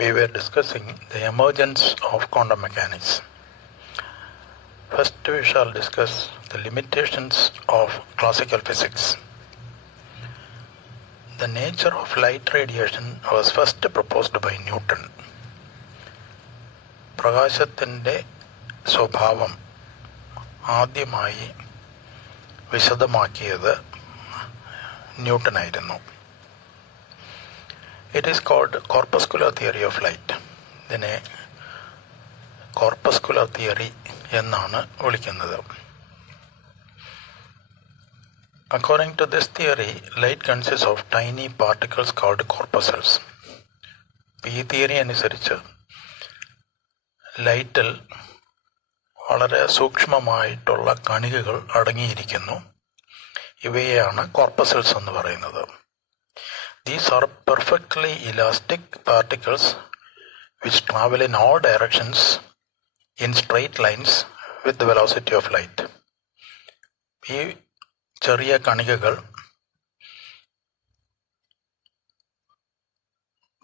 we were discussing the emergence of quantum mechanics. First, we shall discuss the limitations of classical physics. The nature of light radiation was first proposed by Newton. പ്രകാശത്തിൻ്റെ സ്വഭാവം ആദ്യമായി വിശദമാക്കിയത് ന്യൂട്ടനായിരുന്നു. It is called corpuscular theory of light. ഇതിനെ corpuscular theory എന്നാണ് വിളിക്കുന്നത്. According to this theory, light consists of tiny particles called corpuscles. ഈ theory അനുസരിച്ച് ലൈറ്റിൽ വളരെ സൂക്ഷ്മമായിട്ടുള്ള കണികകൾ അടങ്ങിയിരിക്കുന്നു. ഇവയെയാണ് കോർപ്പസൽസ് എന്ന് പറയുന്നത്. These are perfectly elastic particles which travel in all directions in straight lines with the velocity of light. ഈ ചെറിയ കണികകൾ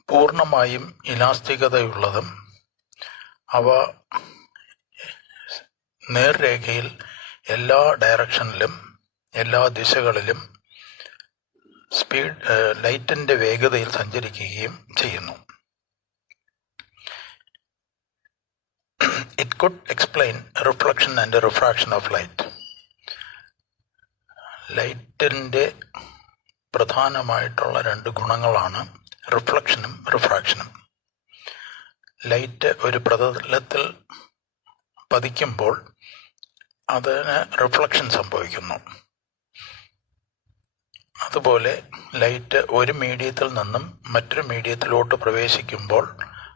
പൂർണ്ണമായും ഇലാസ്തികതയുള്ളതും അവ നേർരേഖയിൽ എല്ലാ ഡയറക്ഷനിലും എല്ലാ ദിശകളിലും ലൈറ്റിൻ്റെ വേഗതയിൽ സഞ്ചരിക്കുകയും ചെയ്യുന്നു. It could explain reflection and refraction of light. ലൈറ്റിൻ്റെ പ്രധാനമായിട്ടുള്ള രണ്ട് ഗുണങ്ങളാണ് റിഫ്ലക്ഷനും റിഫ്രാക്ഷനും. ലൈറ്റ് ഒരു പ്രതലത്തിൽ പതിക്കുമ്പോൾ അതിന് റിഫ്ലക്ഷൻ സംഭവിക്കുന്നു. അതുപോലെ ലൈറ്റ് ഒരു മീഡിയത്തിൽ നിന്നും മറ്റൊരു മീഡിയത്തിലോട്ട് പ്രവേശിക്കുമ്പോൾ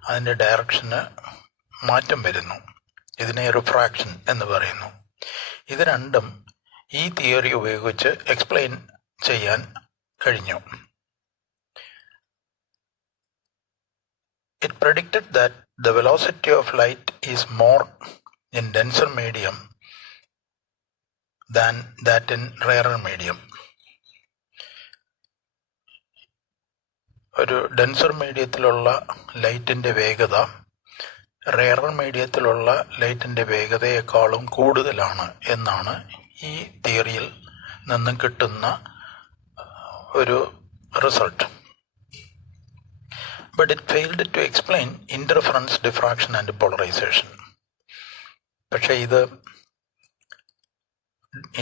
അതിൻ്റെ ഡയറക്ഷന് മാറ്റം വരുന്നു. ഇതിനെ റിഫ്രാക്ഷൻ എന്ന് പറയുന്നു. ഇത് രണ്ടും ഈ തിയറി ഉപയോഗിച്ച് എക്സ്പ്ലെയിൻ ചെയ്യാൻ കഴിഞ്ഞു. It predicted that the velocity of light is more in denser medium than that in rarer medium. ഒരു ഡെൻസർ മീഡിയത്തിലുള്ള ലൈറ്റിൻ്റെ വേഗത റെയർ മീഡിയത്തിലുള്ള ലൈറ്റിൻ്റെ വേഗതയേക്കാളും കൂടുതലാണ് എന്നാണ് ഈ തിയറിയിൽ നിന്നും കിട്ടുന്ന ഒരു result. But it failed to explain interference, diffraction and polarization. പക്ഷേ ഇത്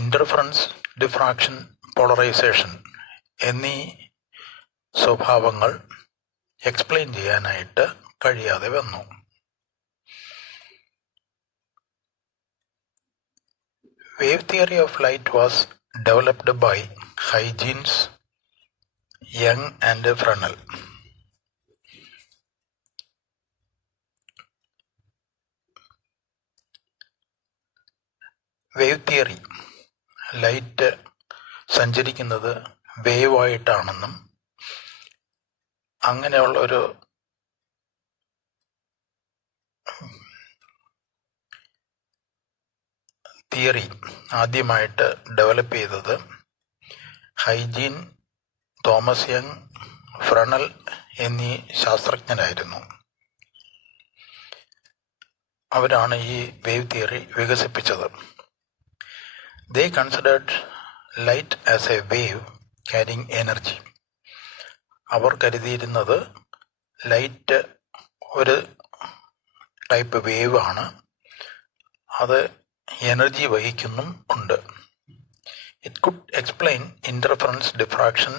ഇന്റർഫറൻസ്, ഡിഫ്രാക്ഷൻ, പോളറൈസേഷൻ എന്നീ സ്വഭാവങ്ങൾ എക്സ്പ്ലെയിൻ ചെയ്യാനായിട്ട് കഴിയാതെ വന്നു. Wave theory of light was developed by Huygens, Young and Fresnel. Wave theory, light സഞ്ചരിക്കുന്നത് വേവായിട്ടാണെന്നും അങ്ങനെയുള്ള ഒരു തിയറി ആദ്യമായിട്ട് ഡെവലപ്പ് ചെയ്തത് ഹൈജീൻ, തോമസ് യങ്, ഫ്രെണൽ എന്നീ ശാസ്ത്രജ്ഞരായിരുന്നു. അവരാണ് ഈ വേവ് തിയറി വികസിപ്പിച്ചത്. They considered light as a wave carrying energy. അവർ കരുതിയിരുന്നത് ലൈറ്റ് ഒരു ടൈപ്പ് വേവ് ആണ്, അത് എനർജി വഹിക്കുന്നും ഉണ്ട്. It could explain interference, diffraction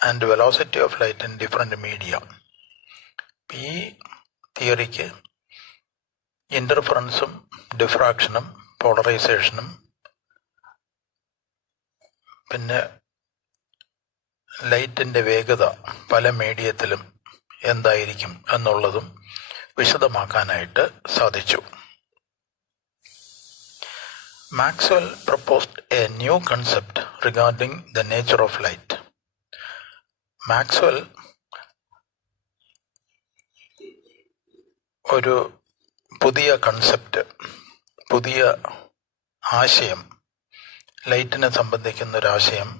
and velocity of light in different media. ഈ തിയറിക്ക് ഇന്റർഫറൻസും ഡിഫ്രാക്ഷനും പോളറൈസേഷനും പിന്നെ ലൈറ്റിൻ്റെ വേഗത പല മീഡിയത്തിലും എന്തായിരിക്കും എന്നുള്ളതും വിശദമാക്കാനായിട്ട് സാധിച്ചു. Maxwell proposed a new concept regarding the nature of light. Maxwell ഒരു പുതിയ കൺസെപ്റ്റ്, പുതിയ ആശയം, ലൈറ്റിനെ സംബന്ധിക്കുന്ന ഒരാശയം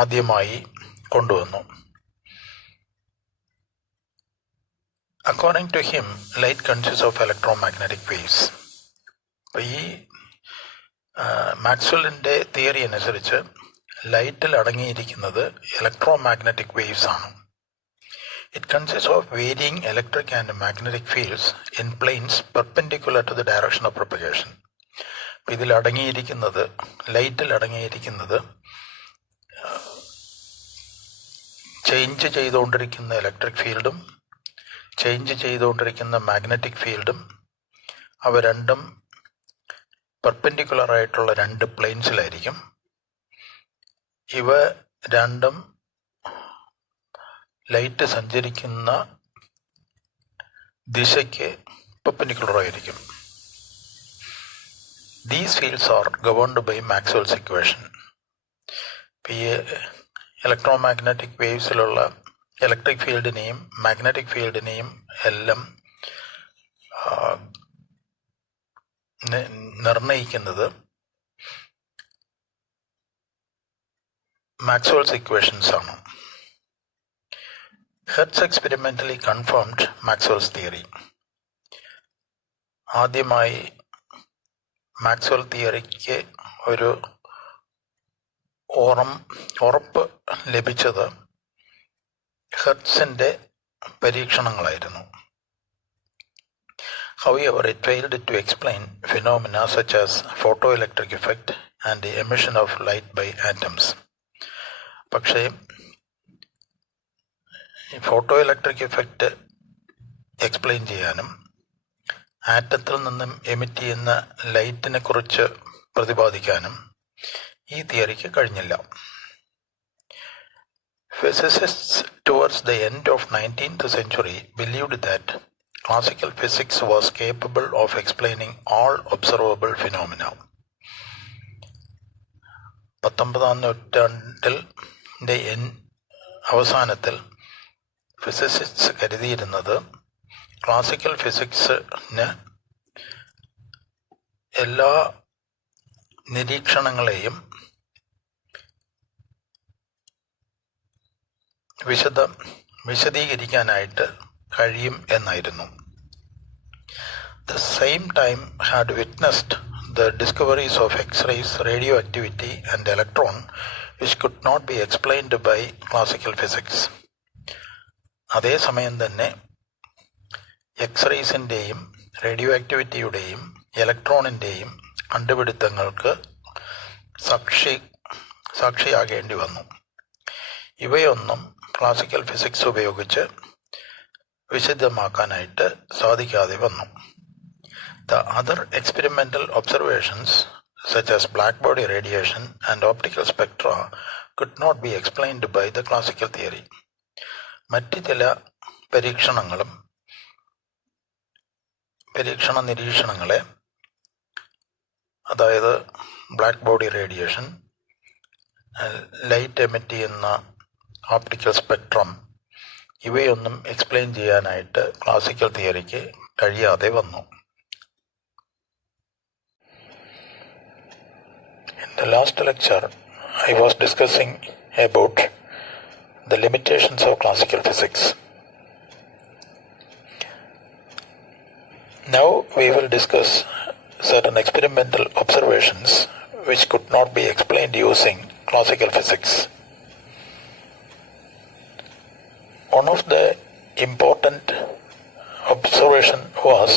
ആദ്യമായി കൊണ്ടുവന്നു. According to him, light consists of electromagnetic waves. അപ്പോൾ ഈ മാക്സ്വെല്ലിൻ്റെ തിയറി അനുസരിച്ച് ലൈറ്റിൽ അടങ്ങിയിരിക്കുന്നത് ഇലക്ട്രോമാഗ്നറ്റിക് വേവ്സ് ആണ്. It consists of varying electric and magnetic fields in planes perpendicular to the direction of propagation. ഇതിൽ അടങ്ങിയിരിക്കുന്നത്, ലൈറ്റിൽ അടങ്ങിയിരിക്കുന്നത് ചേഞ്ച് ചെയ്തുകൊണ്ടിരിക്കുന്ന ഇലക്ട്രിക് ഫീൽഡും ചേഞ്ച് ചെയ്തുകൊണ്ടിരിക്കുന്ന മാഗ്നറ്റിക് ഫീൽഡും അവ രണ്ടും പെർപെൻഡിക്കുലർ ആയിട്ടുള്ള രണ്ട് പ്ലെയിൻസിലായിരിക്കും. ഇവ രണ്ടും ലൈറ്റ് സഞ്ചരിക്കുന്ന ദിശയ്ക്ക് പെർപെൻഡിക്കുലർ ആയിരിക്കും. These fields are governed by Maxwell's equation. ഈ ഇലക്ട്രോമാഗ്നറ്റിക് വേവ്സിലുള്ള ഇലക്ട്രിക് ഫീൽഡിനെയും മാഗ്നറ്റിക് ഫീൽഡിനെയും എല്ലാം നിർണയിക്കുന്നത് മാക്സ്വെൽസ് ഇക്വേഷൻസ് ആണ്. Hertz experimentally confirmed Maxwell's theory. ആദ്യമായി മാക്സ്വെൽ തിയറിക്ക് ഒരു ഉറപ്പ് ലഭിച്ചത് ഹെർട്സിൻ്റെ പരീക്ഷണങ്ങളായിരുന്നു. However, it failed to explain phenomena such as photoelectric effect and the emission of light by atoms. പക്ഷേ photo electric effect explain ചെയ്യാനും ആറ്റത്തിൽ നിന്നും എമിറ്റ് ചെയ്യുന്ന ലൈറ്റിനെ കുറിച്ച് പ്രതിപാദിക്കാനും ഈ തിയറിക്ക് കഴിഞ്ഞില്ല. Physicists towards the end of 19th century believed that classical physics was capable of explaining all observable phenomena. 19ാം നൂറ്റാണ്ടിൻ്റെ അവസാനത്തിൽ physicist കരുതിയിരുന്നത് ക്ലാസിക്കൽ ഫിസിക്സിന് എല്ലാ നിരീക്ഷണങ്ങളെയും വിശദീകരിക്കാനായിട്ട് കഴിയും എന്നായിരുന്നു. The same time had witnessed the discoveries of X-rays, radioactivity and electron which could not be explained by classical physics. അതേസമയം തന്നെ എക്സ്റേസിൻ്റെയും radio ആക്ടിവിറ്റിയുടെയും ഇലക്ട്രോണിൻ്റെയും കണ്ടുപിടുത്തങ്ങൾക്ക് സാക്ഷിയാകേണ്ടി വന്നു. ഇവയൊന്നും ക്ലാസിക്കൽ ഫിസിക്സ് ഉപയോഗിച്ച് വിശദമാക്കാനായിട്ട് സാധിക്കാതെ വന്നു. The other experimental observations such as black body radiation and optical spectra could not be explained by the classical theory. മറ്റ് ചില നിരീക്ഷണങ്ങളെ, അതായത് black body radiation, light emit ചെയ്യുന്ന ഓപ്റ്റിക്കൽ സ്പെക്ട്രം, ഇവയൊന്നും എക്സ്പ്ലെയിൻ ചെയ്യാനായിട്ട് ക്ലാസിക്കൽ തിയറിക്ക് കഴിയാതെ വന്നു. In the last lecture, I was discussing about the limitations of classical physics. Now we will discuss certain experimental observations which could not be explained using classical physics. One of the important observation was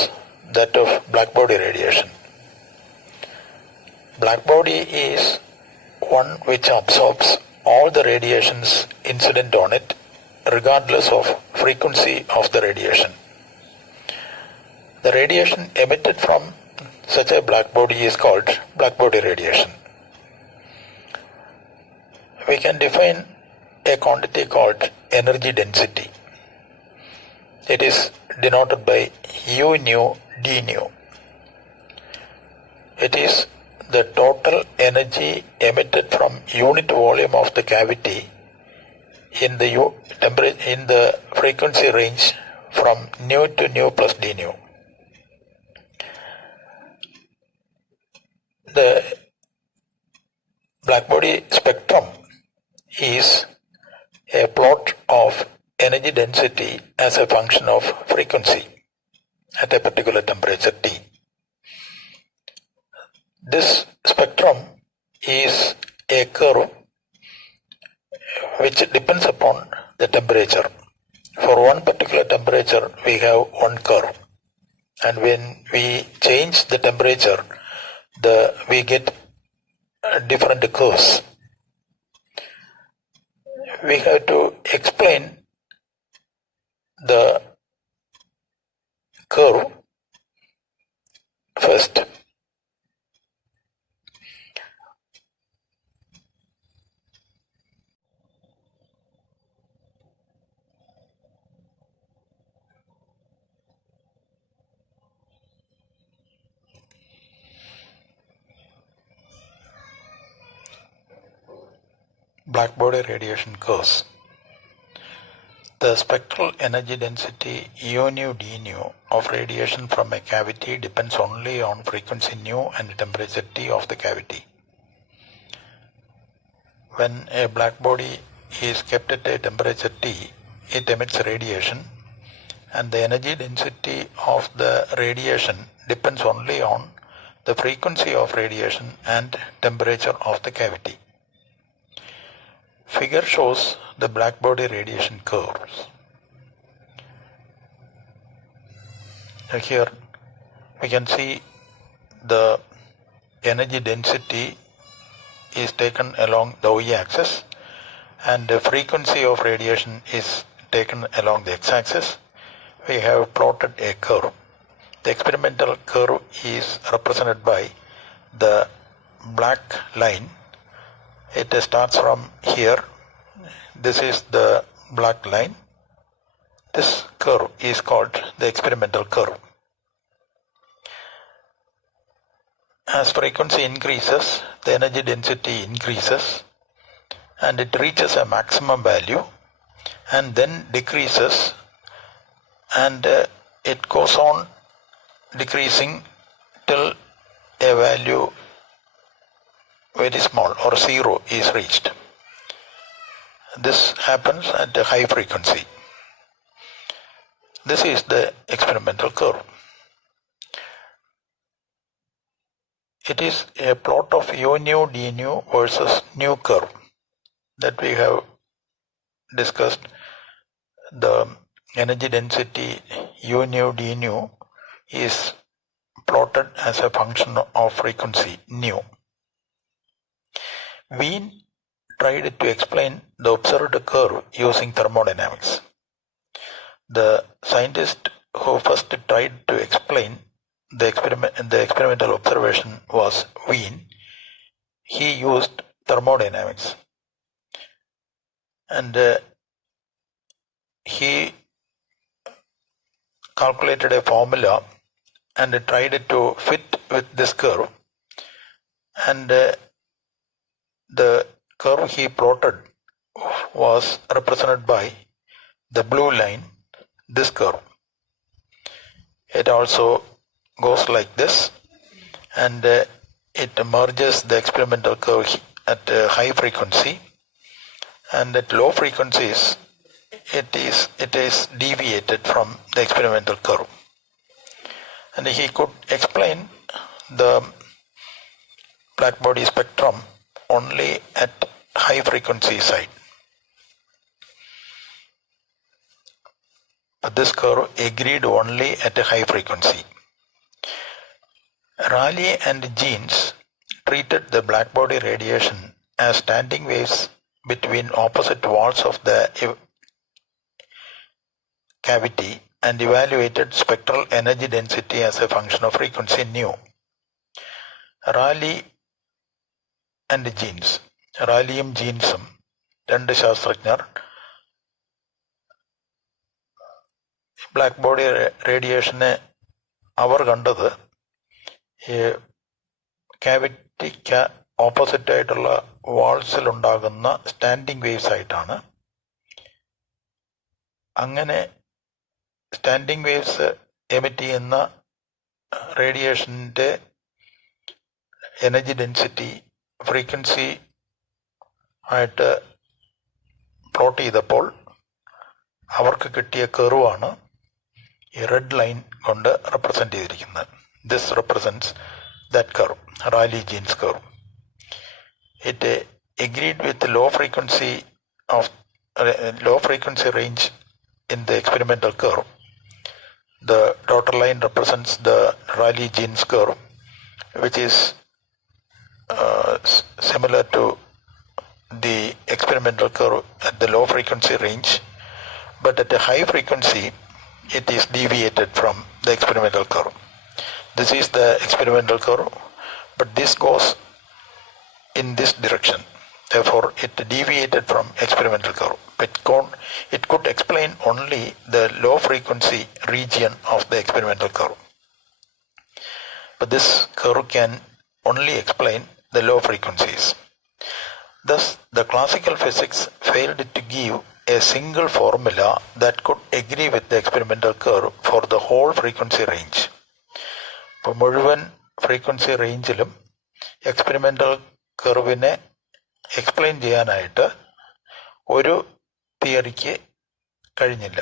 that of black body radiation. Black body is one which absorbs all the radiations incident on it, regardless of frequency of the radiation. The radiation emitted from such a black body is called black body radiation. We can define a quantity called energy density. It is denoted by U nu d nu. It is the total energy emitted from unit volume of the cavity in the frequency range from nu to nu plus d nu. The black body spectrum is a plot of energy density as a function of frequency at a particular temperature T. This spectrum is a curve which depends upon the temperature. For one particular temperature, we have one curve, and when we change the temperature, we get different curves. We have to explain the curve first. Blackbody radiation curves. The spectral energy density u nu d nu of radiation from a cavity depends only on frequency nu and temperature T of the cavity. When a black body is kept at a temperature T, it emits radiation, and the energy density of the radiation depends only on the frequency of radiation and temperature of the cavity. Figure shows the blackbody radiation curves. Here we can see the energy density is taken along the y-axis, and the frequency of radiation is taken along the x-axis. We have plotted a curve. The experimental curve is represented by the black line. It starts from here. This is the black line. This curve is called the experimental curve. As frequency increases, the energy density increases, and it reaches a maximum value and then decreases, and it goes on decreasing till a value very small or zero is reached. This happens at a high frequency. This is the experimental curve. It is a plot of u nu d nu versus nu curve that we have discussed. The energy density u nu d nu is plotted as a function of frequency nu. Wien tried to explain the observed curve using thermodynamics. The scientist who first tried to explain the experimental observation was Wien. He used thermodynamics, and he calculated a formula and tried to fit with this curve, and the curve he plotted was represented by the blue line, this curve. It also goes like this, and it merges the experimental curve at a high frequency, and at low frequencies it is deviated from the experimental curve. And he could explain the blackbody spectrum only at high frequency side. But this curve agreed only at a high frequency. Rayleigh and Jeans treated the blackbody radiation as standing waves between opposite walls of the cavity and evaluated spectral energy density as a function of frequency nu. Rayleigh and Jeans, റാലിയും ജീൻസും രണ്ട് ശാസ്ത്രജ്ഞർ black body റേഡിയേഷനെ അവർ കണ്ടത് ക്യാവിറ്റിക്ക് opposite ആയിട്ടുള്ള വാൾസിലുണ്ടാകുന്ന standing waves ആയിട്ടാണ്. അങ്ങനെ standing waves emit ചെയ്യുന്ന റേഡിയേഷൻ്റെ energy density frequency ആയിട്ട് പ്ലോട്ട് ചെയ്തപ്പോൾ അവർക്ക് കിട്ടിയ കർവാണ് ഈ റെഡ് ലൈൻ കൊണ്ട് റെപ്രസെൻ്റ് ചെയ്തിരിക്കുന്നത്. This represents that curve, rally-jeans curve. It agreed with the low frequency range in the experimental curve. The dotted line represents the Rayleigh-Jeans curve, which is similar to the experimental curve at the low frequency range, but at a high frequency it is deviated from the experimental curve. This is the experimental curve, but this goes in this direction. Therefore, it deviated from experimental curve. It could explain only the low frequency region of the experimental curve. But this curve can only explain the low frequencies. Thus, the classical physics failed to give a single formula that could agree with the experimental curve for the whole frequency range. ഇപ്പോൾ മുഴുവൻ frequency റേഞ്ചിലും experimental കർവിനെ explain ചെയ്യാനായിട്ട് ഒരു തിയറിക്ക് കഴിഞ്ഞില്ല.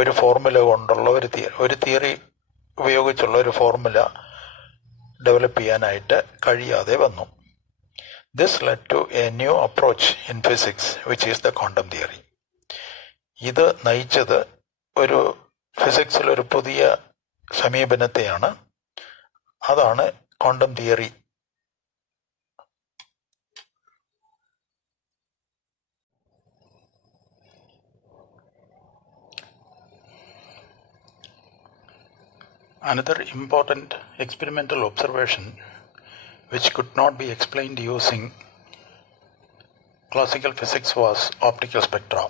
ഒരു formula കൊണ്ടുള്ള ഒരു theory ഉപയോഗിച്ചുള്ള ഒരു ഫോർമുല ഡെവലപ്പ് ചെയ്യാനായിട്ട് കഴിയാതെ വന്നു. This led to a new approach in physics, which is the quantum theory. ഇത് നയിച്ചത് ഒരു ഫിസിക്സിൽ ഒരു പുതിയ സമീപനത്തെയാണ്. അതാണ് quantum theory. Another important experimental observation which could not be explained using classical physics was optical spectra.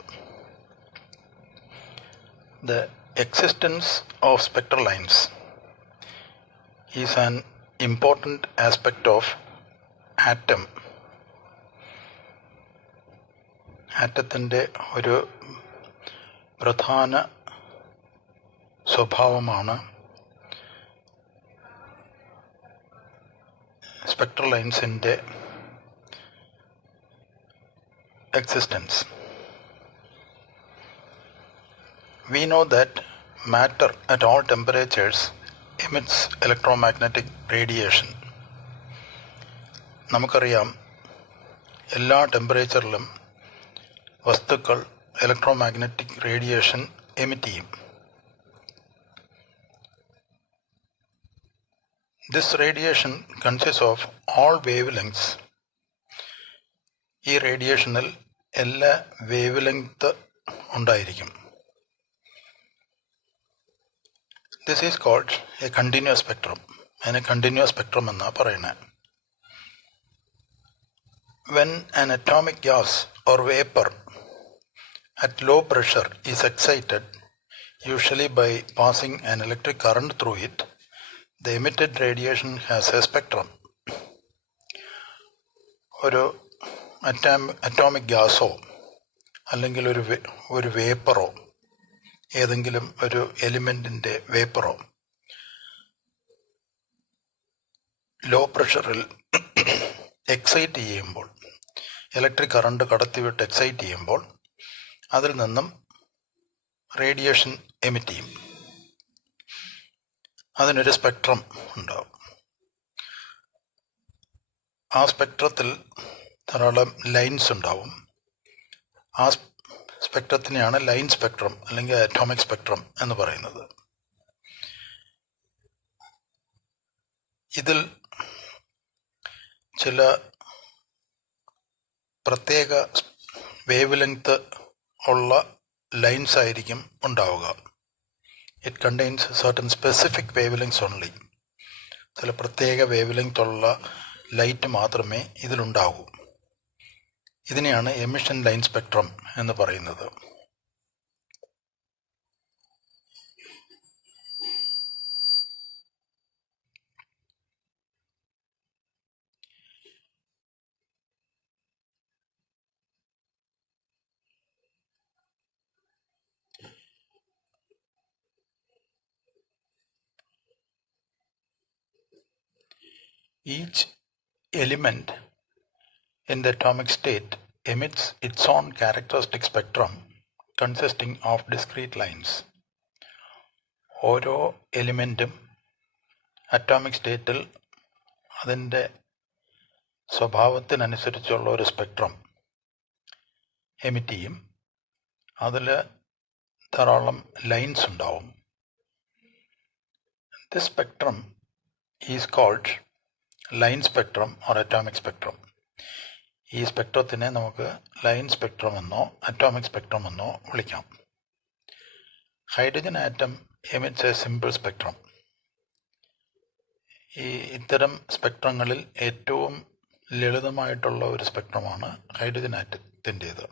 The existence of spectral lines is an important aspect of atom. ആറ്റത്തിൻ്റെ ഒരു പ്രധാന സ്വഭാവമാണ് spectral lines in the existence. We know that matter at all temperatures emits electromagnetic radiation. നമുക്കറിയാം എല്ലാ ടെമ്പറേച്ചറിലും വസ്തുക്കൾ electromagnetic radiation emit ചെയ്യും. This radiation consists of all wavelengths. ഈ റേഡിയേഷനിൽ എല്ലാ wave length ഉണ്ടായിരിക്കും. This is called a continuous spectrum. അതിനെ continuous spectrum എന്നാണ് പറയുന്നത്. When an atomic gas or vapor at low pressure is excited, usually by passing an electric current through it, the emitted radiation has a spectrum. ഒരു atomic ഗ്യാസോ അല്ലെങ്കിൽ ഒരു വേപ്പറോ ഏതെങ്കിലും ഒരു എലിമെൻറ്റിൻ്റെ വേപ്പറോ law പ്രഷറിൽ excite ചെയ്യുമ്പോൾ, electric current കടത്തിവിട്ട് excite ചെയ്യുമ്പോൾ അതിൽ നിന്നും radiation emit ചെയ്യും. അതിനൊരു സ്പെക്ട്രം ഉണ്ടാവും. ആ സ്പെക്ട്രത്തിൽ ധാരാളം ലൈൻസ് ഉണ്ടാവും. ആ സ്പെക്ട്രത്തിനെയാണ് ലൈൻ സ്പെക്ട്രം അല്ലെങ്കിൽ അറ്റോമിക് സ്പെക്ട്രം എന്ന് പറയുന്നത്. ഇതിൽ ചില പ്രത്യേക വേവ് ലെങ്ത് ഉള്ള ലൈൻസ് ആയിരിക്കും ഉണ്ടാവുക. It contains certain specific wavelengths only. ചില പ്രത്യേക വേവ് ലെങ്ത് ഉള്ള ലൈറ്റ് മാത്രമേ ഇതിലുണ്ടാകൂ. ഇതിനെയാണ് എമിഷൻ ലൈൻ സ്പെക്ട്രം എന്ന് പറയുന്നത്. Each element in the atomic state emits its own characteristic spectrum consisting of discrete lines. ഓരോ എലിമെൻറ്റും അറ്റോമിക് സ്റ്റേറ്റിൽ അതിൻ്റെ സ്വഭാവത്തിനനുസരിച്ചുള്ള ഒരു സ്പെക്ട്രം എമിറ്റ് ചെയ്യും. അതിൽ ധാരാളം ലൈൻസ് ഉണ്ടാവും. This spectrum is called line spectrum or atomic spectrum. ഈ സ്പെക്ട്രത്തിനെ നമുക്ക് ലൈൻ സ്പെക്ട്രം എന്നോ അറ്റോമിക് സ്പെക്ട്രം എന്നോ വിളിക്കാം. Hydrogen atom emits a simple spectrum. ഇത്തരം സ്പെക്ട്രങ്ങളിൽ ഏറ്റവും ലളിതമായിട്ടുള്ള ഒരു സ്പെക്ട്രമാണ് ഹൈഡ്രജൻ ആറ്റത്തിൻ്റേത്.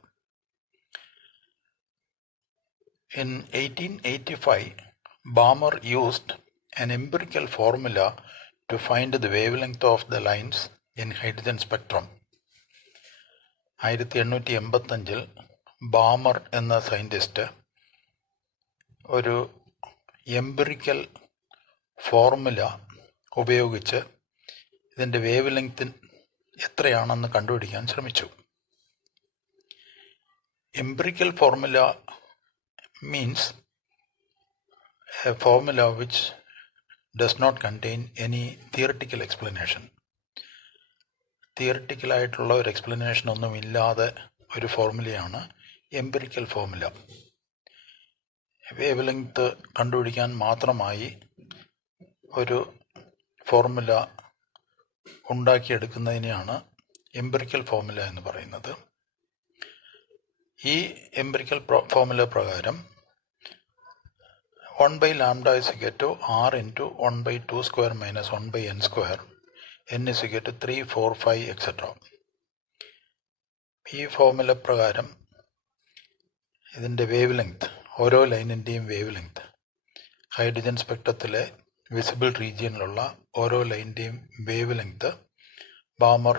In 1885, Balmer used an empirical formula to find the wavelength of the lines in hydrogen spectrum. 1885 Balmer എന്ന സയൻറ്റിസ്റ്റ് ഒരു എംപിറിക്കൽ ഫോർമുല ഉപയോഗിച്ച് ഇതിൻ്റെ വേവ് ലെങ്ത് എത്രയാണെന്ന് കണ്ടുപിടിക്കാൻ ശ്രമിച്ചു. Empirical formula means a formula which does not contain any theoretical explanation. Theoretical ആയിട്ടുള്ള ഒരു explanation ഒന്നും ഇല്ലാതെ ഒരു ഫോർമുലയാണ് എംപിറിക്കൽ ഫോർമുല. വേവ് ലെങ്ത് കണ്ടുപിടിക്കാൻ മാത്രമായി ഒരു ഫോർമുല ഉണ്ടാക്കിയെടുക്കുന്നതിനെയാണ് എംപിറിക്കൽ ഫോർമുല എന്ന് പറയുന്നത്. ഈ എംപിറിക്കൽ ഫോർമുല പ്രകാരം 1/λ is equal to r into 1/2 square minus 1/n square, n is equal to 3, 4, 5 etc. ഈ ഫോർമുല പ്രകാരം ഇതിൻ്റെ വേവ് ലെങ്ത്, ഓരോ ലൈനിൻ്റെയും വേവ് ലെങ്ത്, ഹൈഡ്രജൻ സ്പെക്ട്രത്തിലെ വിസിബിൾ റീജിയനിലുള്ള ഓരോ ലൈനിൻ്റെയും വേവ് ലെങ്ത് ബാമർ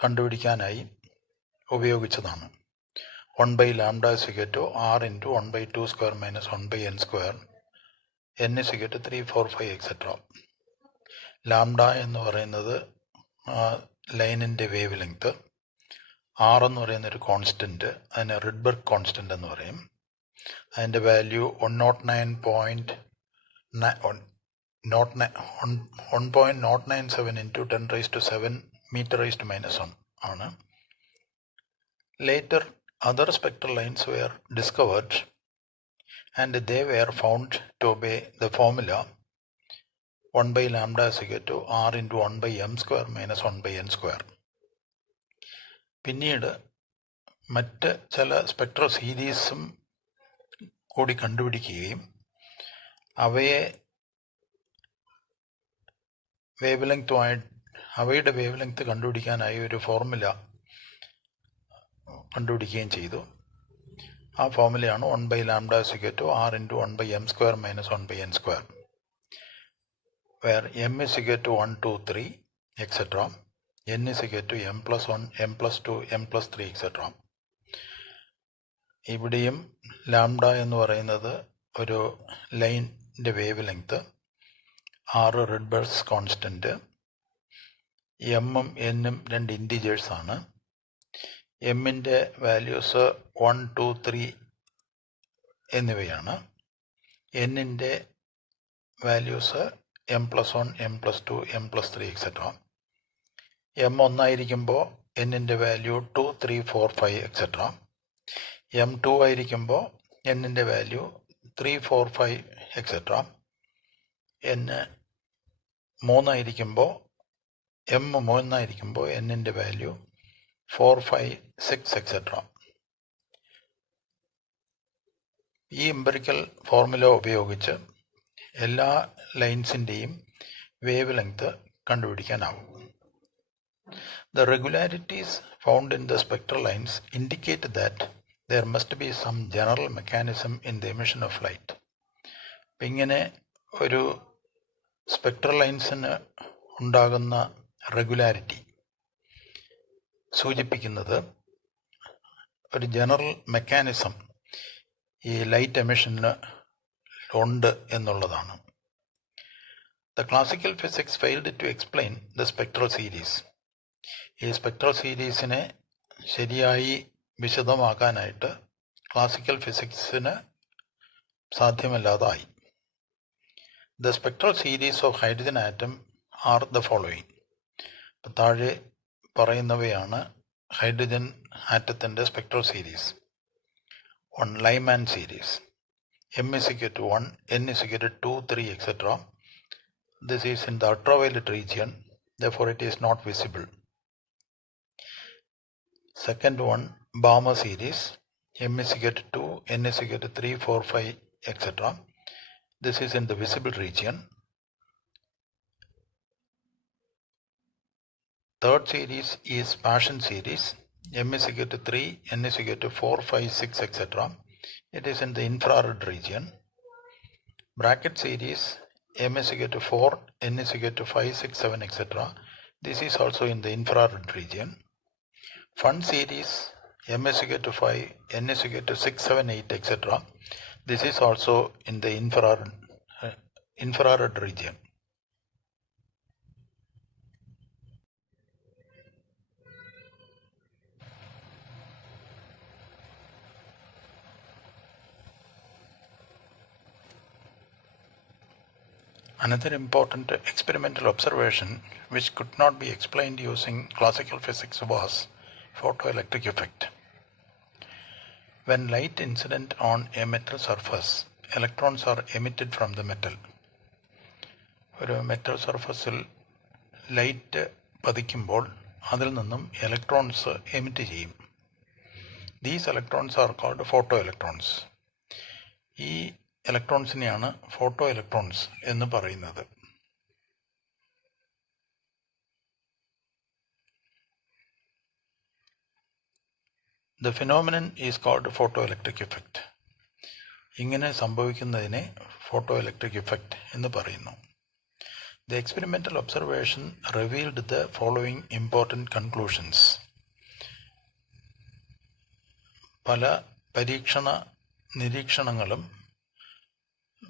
കണ്ടുപിടിക്കാനായി ഉപയോഗിച്ചതാണ്. 1/λ is equal to r into 1/2 square minus 1/n square, n is equal to 3, 4, 5 etc. Lambda എന്ന് പറയുന്നത് ലൈനിൻ്റെ വേവ് ലെങ്ത്, ആർ എന്ന് പറയുന്നൊരു കോൺസ്റ്റൻറ്റ്, അതിന് റിഡ്ബർഗ് കോൺസ്റ്റൻ്റ് എന്ന് പറയും. അതിൻ്റെ വാല്യൂ 1.097 into 10⁻⁷ m⁻⁻1 ആണ്. Later, other spectral lines were discovered and they were found to obey the formula 1/λ is equal to r into 1/m square minus 1/n square. പിന്നീട് മറ്റ് ചില സ്പെക്ട്രൽ സീരീസും കൂടി കണ്ടുപിടിക്കുകയും അവയുടെ വേവ് ലെങ്ത് കണ്ടുപിടിക്കാനായി ഒരു ഫോർമുല കണ്ടുപിടിക്കുകയും ചെയ്തു. ആ ഫോർമുലയാണ് 1/λ is equal to r into 1/m square minus 1/n square, where m is equal to 1, 2, 3 etc. n is equal to m+1, m+2, m+3 etc. ഇവിടെയും ലാംഡ എന്ന് പറയുന്നത് ഒരു ലൈനിൻ്റെ വേവ് ലെങ്ത്, 6 റിഡ്ബർഗ്സ് കോൺസ്റ്റൻറ്റ്, എമ്മും എന്നും 2 ഇൻറ്റിജേഴ്സാണ്. എമ്മിൻ്റെ വാല്യൂസ് 1, 2, 3 എന്നിവയാണ്. എന്നിൻ്റെ values m+1, m+2, m+3 etc. m 1 ആയിരിക്കുമ്പോൾ എന്നിൻ്റെ വാല്യൂ 2, 3, 4, 5 etc. m 2 ആയിരിക്കുമ്പോൾ എന്നിൻ്റെ വാല്യൂ 3, 4, 5 etc. n 3 ആയിരിക്കുമ്പോൾ എന്നിൻ്റെ വാല്യൂ 4, 5, 6 etc. ഈ എംപിറിക്കൽ ഫോർമുല ഉപയോഗിച്ച് എല്ലാ ലൈൻസിൻ്റെയും വേവ് ലെങ്ത് കണ്ടുപിടിക്കാനാവും. The regularities found in the spectral lines indicate that there must be some general mechanism in the emission of light. ഇങ്ങനെ ഒരു സ്പെക്ട്രൽ ലൈൻസിന് ഉണ്ടാകുന്ന റെഗുലാരിറ്റി സൂചിപ്പിക്കുന്നത് ഒരു ജനറൽ മെക്കാനിസം ഈ ലൈറ്റ് എമിഷന് ഉണ്ട് എന്നുള്ളതാണ്. The classical physics failed to explain the spectral series. ഈ spectral സീരീസിനെ ശരിയായി വിശദമാക്കാനായിട്ട് classical ഫിസിക്സിന് സാധ്യമല്ലാതായി. The spectral series of hydrogen atom are the following. താഴെ പറയുന്നവയാണ് ഹൈഡ്രജൻ ആറ്റത്തിൻ്റെ spectral series. 1. Lyman series. M is equal to 1, N is equal to 2, 3, etc. This is in the ultraviolet region, therefore it is not visible. Second one, Balmer series. M is equal to 2, N is equal to 3, 4, 5, etc. This is in the visible region. Third series is Paschen series. M is equal to 3, N is equal to 4, 5, 6, etc. It is in the infrared region. Bracket series, M is equal to 4, N is equal to 5, 6, 7, etc. This is also in the infrared region. Fun series, M is equal to 5, N is equal to 6, 7, 8, etc. This is also in the infrared region. Another important experimental observation which could not be explained using classical physics was photoelectric effect. When light incident on a metal surface, electrons are emitted from the metal. ഒരു metal സർഫസിൽ light പതിക്കുമ്പോൾ അതിൽ നിന്നും electrons emit ചെയ്യും. These electrons are called photo electrons. ഈ ഇലക്ട്രോൺസിനെയാണ് photo electrons എന്ന് പറയുന്നത്. The phenomenon is called photoelectric effect. ഇങ്ങനെ സംഭവിക്കുന്നതിനെ ഫോട്ടോഇലക്ട്രിക് ഇഫക്റ്റ് എന്ന് പറയുന്നു. The experimental observation revealed the following important conclusions. പല പരീക്ഷണ നിരീക്ഷണങ്ങളും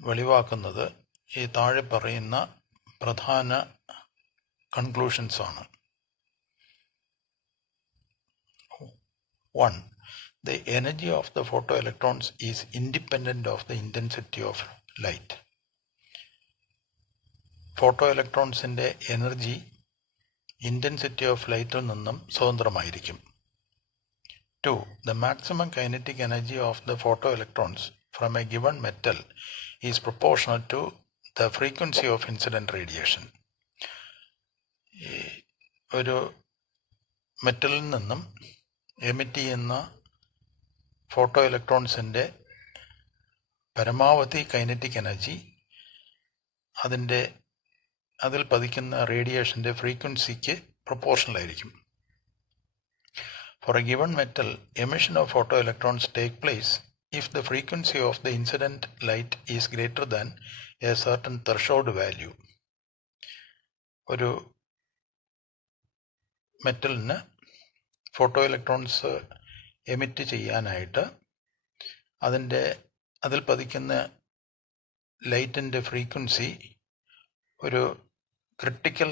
വെളിവാക്കുന്നത് ഈ താഴെ പറയുന്ന പ്രധാന കൺക്ലൂഷൻസ് ആണ്. 1. The energy of the photoelectrons is independent of the intensity of light. ഫോട്ടോഇലക്ട്രോൺസിൻ്റെ എനർജി ഇൻറ്റൻസിറ്റി ഓഫ് ലൈറ്റിൽ നിന്നും സ്വതന്ത്രമായിരിക്കും. 2. The maximum kinetic energy of the photoelectrons from a given metal is proportional to the frequency of incident radiation. ഒരു മെറ്റലിൽ നിന്നും emit ചെയ്യുന്ന photo ഇലക്ട്രോൺസിൻ്റെ പരമാവധി kinetic energy അതിൽ പതിക്കുന്ന റേഡിയേഷൻ്റെ ഫ്രീക്വൻസിക്ക് പ്രൊപ്പോർഷണലായിരിക്കും. For a given metal, emission of photoelectrons take place if the frequency of the incident light is greater than a certain threshold value. ഒരു മെറ്റലിന് photo electrons emit ചെയ്യാനായിട്ട് അതിൽ പതിക്കുന്ന ലൈറ്റിൻ്റെ ഫ്രീക്വൻസി ഒരു ക്രിട്ടിക്കൽ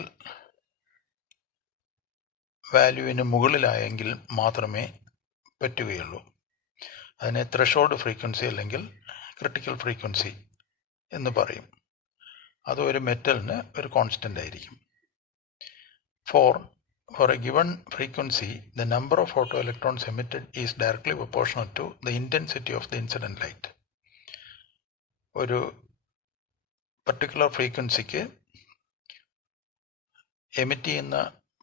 വാല്യൂവിന് മുകളിലായെങ്കിൽ മാത്രമേ പറ്റുകയുള്ളൂ. അതിനെ ത്രെഷോൾഡ് ഫ്രീക്വൻസി അല്ലെങ്കിൽ ക്രിട്ടിക്കൽ ഫ്രീക്വൻസി എന്ന് പറയും. അത് ഒരു മെറ്റലിന് ഒരു കോൺസ്റ്റൻ്റ് ആയിരിക്കും. For a given frequency, the number of photoelectrons emitted is directly proportional to the intensity of the incident light. ഒരു പർട്ടിക്കുലർ ഫ്രീക്വൻസിക്ക് എമിറ്റ് ചെയ്യുന്ന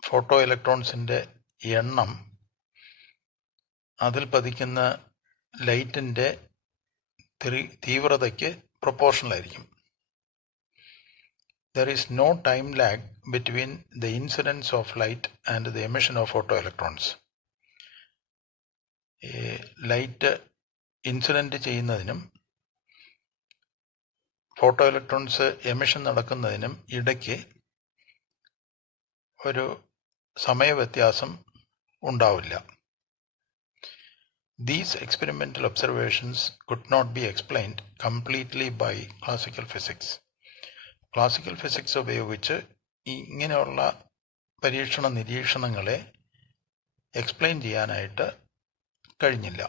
ഫോട്ടോ ഇലക്ട്രോൺസിൻ്റെ എണ്ണം അതിൽ പതിക്കുന്ന ലൈറ്റിൻ്റെ തീവ്രതയ്ക്ക് പ്രൊപ്പോർഷണലായിരിക്കും. There is no time lag between the incidence of light and the emission of photoelectrons. Light incident ചെയ്യുന്നതിനും photo electrons emission നടക്കുന്നതിനും ഇടയ്ക്ക് ഒരു സമയവ്യത്യാസം ഉണ്ടാവില്ല. These experimental observations could not be explained completely by classical physics. Classical physics ഉപയോഗിച്ച് ഇങ്ങനെയുള്ള പരീക്ഷണ നിരീക്ഷണങ്ങളെ explain ചെയ്യാനായിട്ട് കഴിഞ്ഞില്ല.